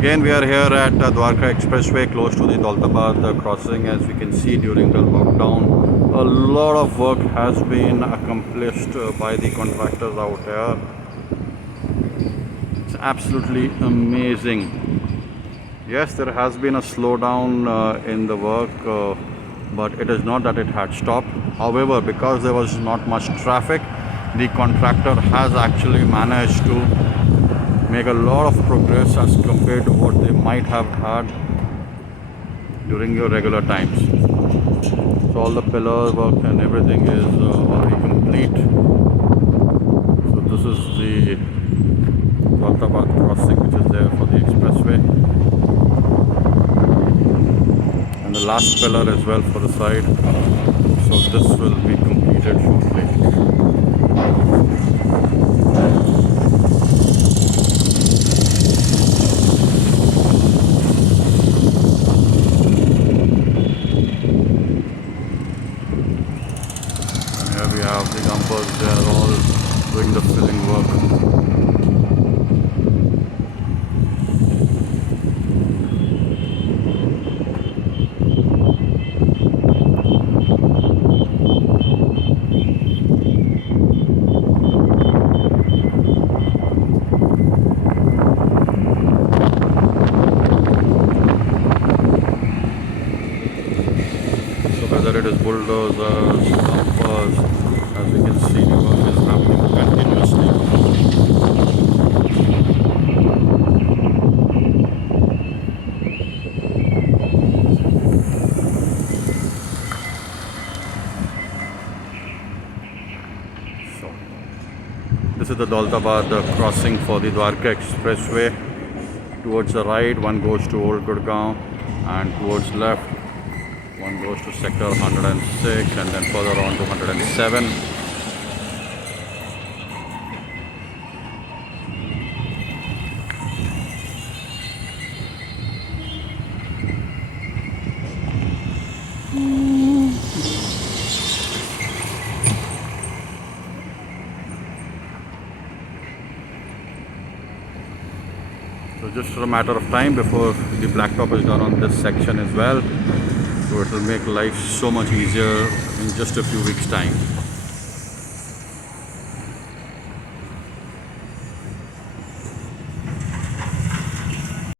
Again, we are here at Dwarka Expressway, close to the Daultabad crossing. As we can see, during the lockdown, a lot of work has been accomplished by the contractors out here. It's absolutely amazing. Yes, there has been a slowdown in the work, but it is not that it had stopped. However, because there was not much traffic, the contractor has actually managed to make a lot of progress as compared to what they might have had during your regular times. So all the pillar work and everything is already complete. So this is the Daultabad crossing which is there for the expressway, and the last pillar as well for the side. So this will be completed shortly. We have the dumpers, they are all doing the filling work. So whether it is bulldozers, dumpers, as we can see, the work is happening continuously. So, this is the Daultabad crossing for the Dwarka Expressway. Towards the right, one goes to Old Gurgaon, and towards left, one goes to sector 106, and then further on to 107. So just a matter of time before the blacktop is done on this section as well. So it will make life so much easier in just a few weeks' time.